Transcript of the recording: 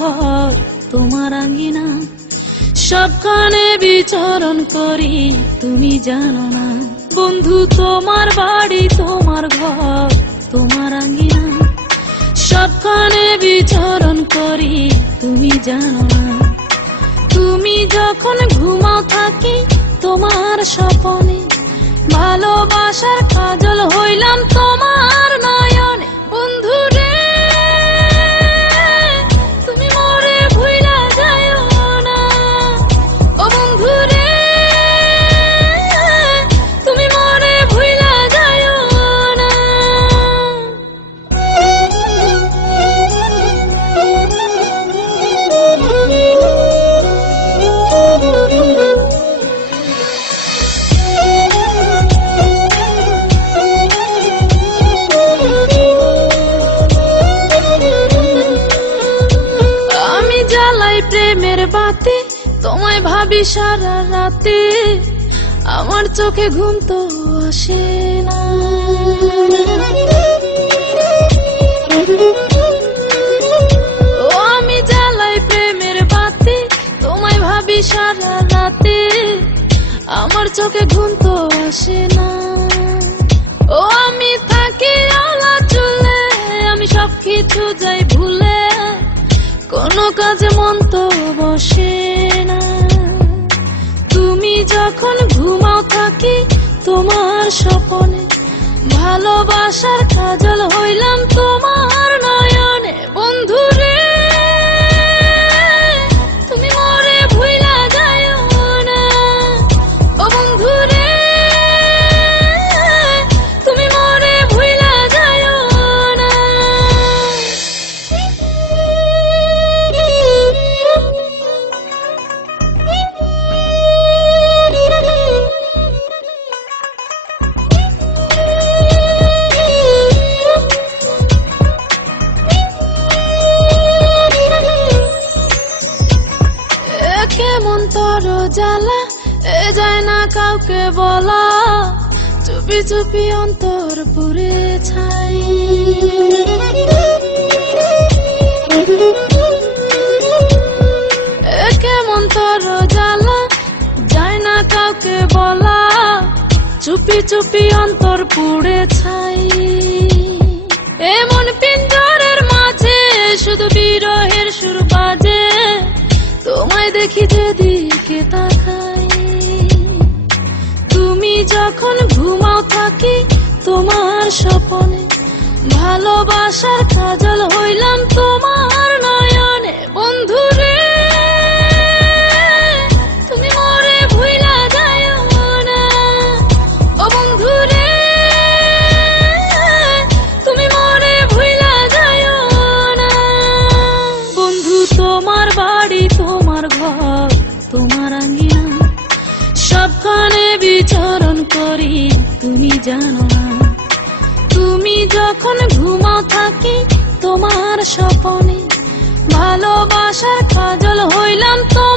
ঘর তোমার আঙ্গিনা, সবখানে বিচরণ করি তুমি জানো না। বন্ধু তোমার বাড়ি তোমার ঘর তোমার আঙ্গিনা, সবখানে বিচরণ করি তুমি জানো না। তুমি যখন ঘুমাও থাকি তোমার স্বপনে, ভালোবাসার কাজল হইলাম তোমার নয়নে। বন্ধু রে তুমি মরে ভুইলা যাইও না, ও বন্ধু রে তুমি মরে ভুইলা যাইও না। প্রেমের বাতি তোমায় ভাবি সারা রাতে, আমার চোখে ঘুম তো আসে না। ও আমি জ্বালাই প্রেমের বাতি তোমায় ভাবি সারা রাতে, আমার চোখে ঘুম তো আসে না। ও আমি থাকি আলা চুলে, আমি সবকিছু যাই ভুলে, কোনো কাজে মন তো বসে না। তুমি যখন ঘুমাও থাকি তোমার স্বপনে, ভালোবাসার কাজল হইলাম তোমার নয়নে। বন্ধু রে তুমি মরে ভুইলা যাইও না, ও বন্ধু রে তুমি মরে ভুইলা যাইও না। কেমন তোর জ্বালা এ যায় না কাউকে বলা, চুপি চুপি অন্তর পুরে ছাই। কেমন তোর জ্বালা যায় না কাউকে বলা, চুপি চুপি অন্তর পুড়ে ছাই। এমন পিঞ্জরের মাঝে শুধু বিরহের সুর বাজে, তোমায় দেখি যেদিকে তাকাই। তুমি যখন ঘুমাও থাকি তোমার স্বপনে, ভালোবাসার কাজল হইলাম তোমার নয়নে। বন্ধু রে তুমি মরে ভুইলা যাইও না, ও বন্ধু রে তুমি মরে ভুইলা যাইও না। বন্ধু তোমার বাড়ি তোমার ঘর তোমার আঙ্গিনা, সবখানে বিচরণ করি তুমি জানো না। তুমি যখন ঘুমাও থাকি তোমার স্বপনে, ভালোবাসার কাজল হইলাম তোমার